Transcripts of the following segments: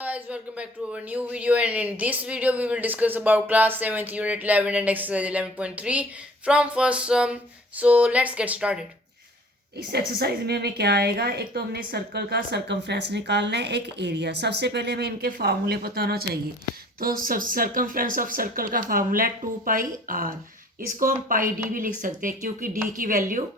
Guys, welcome back to our new video, and in this video we will discuss about class 7th unit 11 and exercise 11.3 from first sum. So let's get started. इस exercise में हमें क्या आएगा, एक तो हमने circle का circumference निकालना है, एक एरिया। सबसे पहले हमें इनके फार्मूले पता होना चाहिए। तो सरकमफ्रेंस ऑफ सर्कल का फार्मूला है 2πr। इसको हम पाई डी भी लिख सकते हैं क्योंकि डी की वैल्यू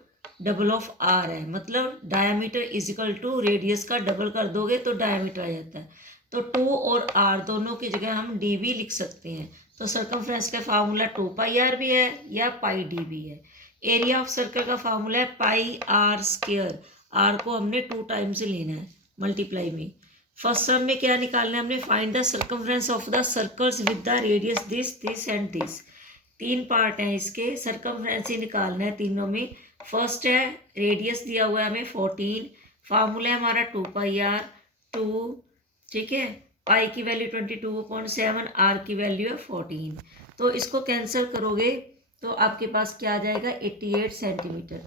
डबल ऑफ आर है, मतलब डायमीटर इजिकल टू रेडियस का डबल कर दोगे तो डायमीटर आ जाता है। तो 2 और r दोनों की जगह हम d भी लिख सकते हैं। तो सरकमफ्रेंस का फार्मूला 2πr भी है या पाई डी भी है। एरिया ऑफ सर्कल का फार्मूला है पाई आर स्क्वायर। आर को हमने 2 टाइम्स लेना है मल्टीप्लाई में। फर्स्ट सम में क्या निकालना है हमने, find the circumference of the circles with the radius this and this. 3 part हैं इसके, सर्कमफ्रेंस ही निकालना है तीनों में। फर्स्ट है रेडियस दिया हुआ है हमें 14, फार्मूला है हमारा 2πr 2, ठीक है। पाई की वैल्यू 22/7, आर की वैल्यू है 14। तो इसको कैंसिल करोगे तो आपके पास क्या आ जाएगा 88 सेंटीमीटर,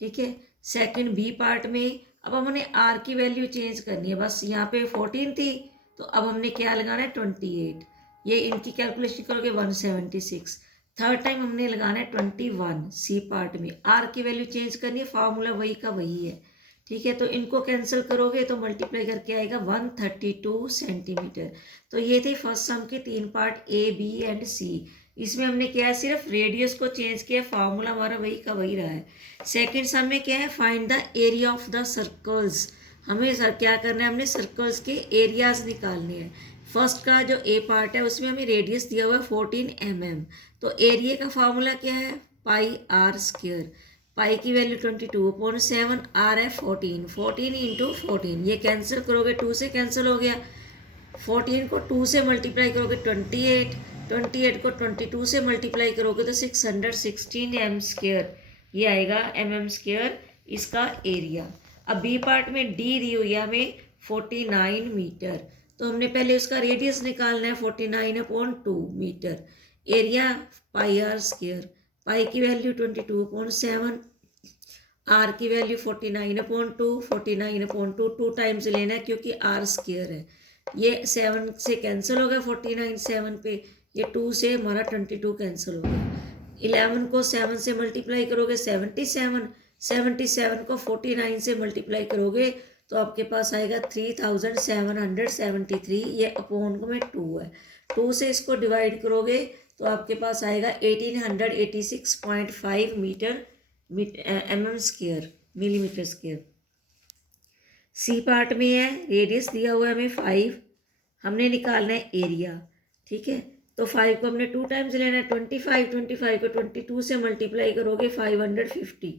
ठीक है। सेकंड बी पार्ट में अब हमने आर की वैल्यू चेंज करनी है, बस यहाँ पे 14 थी तो अब हमने क्या लगाना है 28। ये इनकी कैलकुलेशन करोगे 176। थर्ड टाइम हमने लगाना है 21 सी पार्ट में। आर की वैल्यू चेंज करनी है, फार्मूला वही का वही है, ठीक है। तो इनको कैंसिल करोगे तो मल्टीप्लाई करके आएगा 132 सेंटीमीटर। तो ये थे फर्स्ट सम के 3 पार्ट ए बी एंड सी। इसमें हमने क्या है, सिर्फ रेडियस को चेंज किया, फार्मूला हमारा वही का वही रहा है। सेकंड सम में क्या है, find the area of the circles. हमें क्या करना है, हमने सर्कल्स के एरियाज निकालने हैं। फर्स्ट का जो ए पार्ट है उसमें हमें रेडियस दिया हुआ है 14 mm। तो एरिया का फार्मूला क्या है, पाई आर स्क्वायर। पाई की वैल्यू 22/7, आर है 14 इंटू 14। ये कैंसिल करोगे 2 से कैंसिल हो गया। 14 को 2 से मल्टीप्लाई करोगे 28 को 22 से मल्टीप्लाई करोगे तो 616 एम स्क्वायर, ये आएगा mm²। इसका एरिया। अब बी पार्ट में डी दी हुई है हमें 49 मीटर। तो हमने पहले उसका रेडियस निकालना है 49/2 metre. Area pi R square. Pi की वैल्यू 22/7, आर की वैल्यू 49/2 2 टाइम्स लेना है क्योंकि आर स्क्वायर है। ये 7 से कैंसिल हो गया 49 7 पे, ये 2 से हमारा 22 कैंसिल हो गया। 11 को 7 से मल्टीप्लाई करोगे 77 को 49 से मल्टीप्लाई करोगे तो आपके पास आएगा 3773। ये अपॉन में 2 है, 2 से इसको डिवाइड करोगे तो आपके पास आएगा 1886.5 mm², millimetre square. C part में है, रेडियस दिया हुआ है हमें 5, हमने निकालना है एरिया, ठीक है। तो 5 को हमने 2 टाइम्स लेना है 25 को 22 से मल्टीप्लाई करोगे 550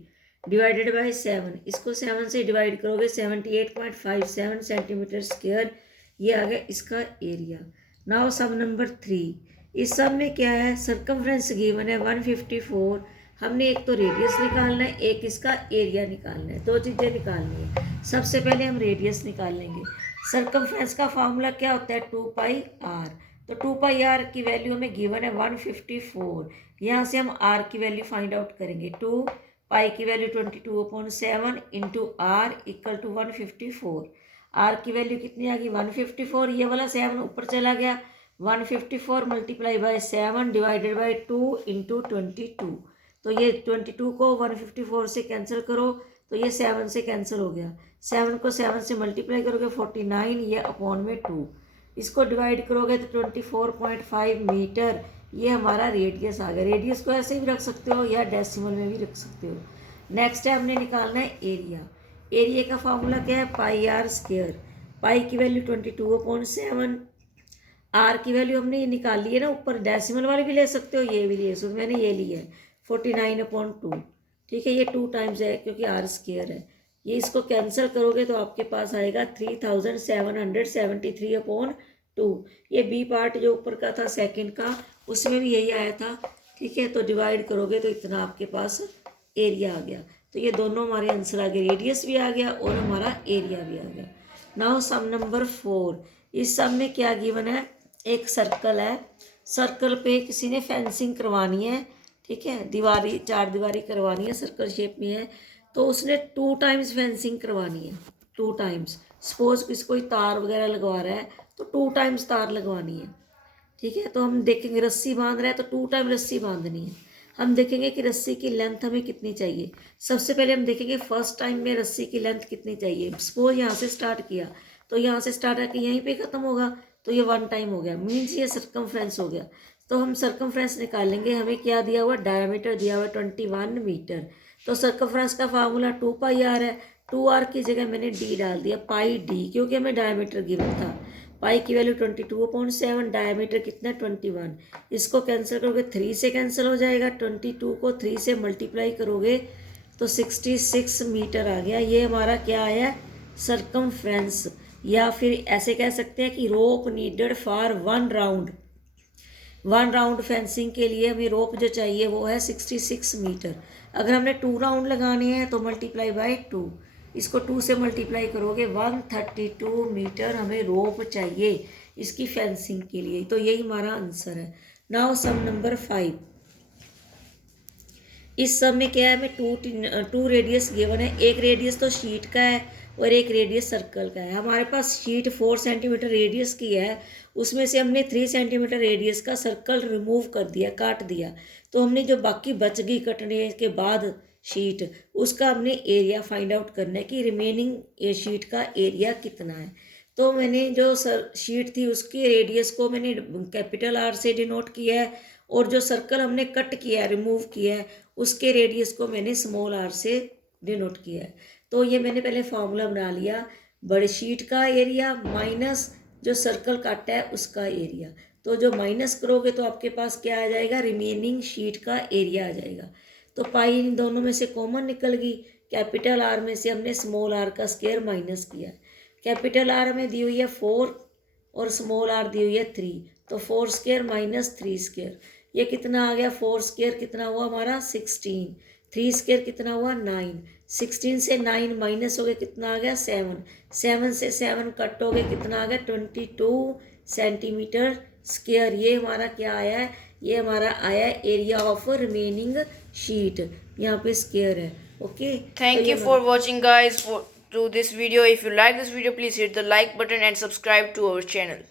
डिवाइडेड बाय 7। इसको 7 से डिवाइड करोगे 78.57 सेंटीमीटर स्क्वायर, ये आ गया इसका एरिया। Now sum number 3। इस सम में क्या है, सर्कमफ्रेंस गिवन है 154। हमने एक तो रेडियस निकालना है, एक इसका एरिया निकालना है, 2 चीज़ें निकालनी है। सबसे पहले हम रेडियस निकाल लेंगे। सर्कमफ्रेंस का फार्मूला क्या होता है 2πr। तो 2πr की वैल्यू हमें गिवन है 154। यहाँ से हम r की वैल्यू फाइंड आउट करेंगे। 2 पाई की value 22/7 into R equal to 154। r की वैल्यू कितनी आ गई 154, ये वाला 7 ऊपर चला गया। 154 multiply by 7 divided by 2 into 22। तो ये 22 को 154 से कैंसिल करो तो ये 7 से कैंसिल हो गया। 7 को 7 से मल्टीप्लाई करोगे 49, ये अपॉन में 2। इसको डिवाइड करोगे तो 24.5 मीटर, ये हमारा रेडियस आ गया। रेडियस को ऐसे भी रख सकते हो या डेसिमल में भी रख सकते हो। नेक्स्ट है हमने निकालना है एरिया। एरिया का फार्मूला क्या है, पाई आर स्क्वायर। पाई की वैल्यू 22/7, आर की वैल्यू हमने ये निकाल ली है ना, ऊपर डेसिमल वाली भी ले सकते हो, ये भी ले सकते हो, मैंने ये लिया है 49/2, ठीक है। ये 2 टाइम्स है क्योंकि आर स्क्वायर है। ये इसको कैंसिल करोगे तो आपके पास आएगा 3773/2। ये बी पार्ट जो ऊपर का था सेकंड का, उसमें भी यही आया था, ठीक है। तो डिवाइड करोगे तो इतना आपके पास एरिया आ गया। तो ये दोनों हमारे आंसर आ गए, रेडियस भी आ गया और हमारा एरिया भी आ गया। Now sum number 4। इस सम में क्या गिवन है, एक सर्कल है, सर्कल पे किसी ने फेंसिंग करवानी है, ठीक है। दीवारी 4 दीवारी करवानी है, सर्कल शेप में है। तो उसने 2 टाइम्स फेंसिंग करवानी है, 2 टाइम्स। सपोज किसी कोई तार वगैरह लगवा रहा है तो 2 टाइम्स तार लगवानी है। ठीक है, तो हम देखेंगे रस्सी बांध रहा है तो 2 टाइम रस्सी बांधनी है। हम देखेंगे कि रस्सी की लेंथ हमें कितनी चाहिए। सबसे पहले हम देखेंगे फर्स्ट टाइम में रस्सी की लेंथ कितनी चाहिए। सपोज यहाँ से स्टार्ट किया तो यहाँ से स्टार्ट करके यहीं पे ख़त्म होगा, तो ये 1 टाइम हो गया, मीन्स ये सर्कमफ्रेंस हो गया। तो हम सर्कमफ्रेंस निकालेंगे। हमें क्या दिया हुआ, डायमीटर दिया हुआ 21 मीटर। तो सर्कमफ्रेंस का फार्मूला 2πr है। 2r की जगह मैंने d डाल दिया, पाई d, क्योंकि हमें डायमीटर गिवन था। पाई की वैल्यू 22.7, डायमीटर कितना 21। इसको कैंसिल करोगे 3 से कैंसिल हो जाएगा। 22 को 3 से मल्टीप्लाई करोगे तो 66 मीटर आ गया। ये हमारा क्या आया, सर्कमफ्रेंस। या फिर ऐसे कह सकते हैं कि rope needed for 1 round. 1 round fencing के लिए हमें रोप जो चाहिए वो है 66 मीटर। अगर हमने 2 राउंड लगाने हैं तो मल्टीप्लाई बाय 2, इसको 2 से मल्टीप्लाई करोगे 132 मीटर हमें रोप चाहिए इसकी फेंसिंग के लिए। तो यही हमारा आंसर है। Now sum number 5। इस सब में क्या है, हमें 2 रेडियस गिवन है। एक रेडियस तो शीट का है और एक रेडियस सर्कल का है। हमारे पास शीट 4 सेंटीमीटर रेडियस की है, उसमें से हमने 3 सेंटीमीटर रेडियस का सर्कल रिमूव कर दिया, काट दिया। तो हमने जो बाकी बच गई कटने के बाद शीट, उसका हमने एरिया फाइंड आउट करना है कि रिमेनिंग शीट का एरिया कितना है। तो मैंने जो शीट थी उसकी रेडियस को मैंने कैपिटल आर से डिनोट किया है, और जो सर्कल हमने कट किया है, रिमूव किया है, उसके रेडियस को मैंने स्मॉल आर से डिनोट किया है। तो ये मैंने पहले फार्मूला बना लिया, बड़ी शीट का एरिया माइनस जो सर्कल काटा है उसका एरिया। तो जो माइनस करोगे तो आपके पास क्या आ जाएगा, रिमेनिंग शीट का एरिया आ जाएगा। तो पाई इन दोनों में से कॉमन निकल गई। कैपिटल आर में से हमने स्मॉल आर का स्क्वायर माइनस किया। कैपिटल आर में दी हुई है 4 और स्मॉल आर दी हुई है 3, तो 4 स्क्वायर माइनस 3 स्क्वायर, ये कितना आ गया, 4 स्क्वायर कितना हुआ हमारा 16, 3 स्क्वायर कितना हुआ 9, 16 से 9 माइनस हो गया कितना आ गया 7, 7 से 7 कट हो गया कितना आ गया 22 सेंटीमीटर स्क्वायर। ये हमारा क्या आया है, ये हमारा आया एरिया ऑफ रिमेनिंग शीट, यहाँ पे स्क्वायर है। Okay, Thank you for watching, guys, to this video. If you like this video, please hit the like button and subscribe to our channel.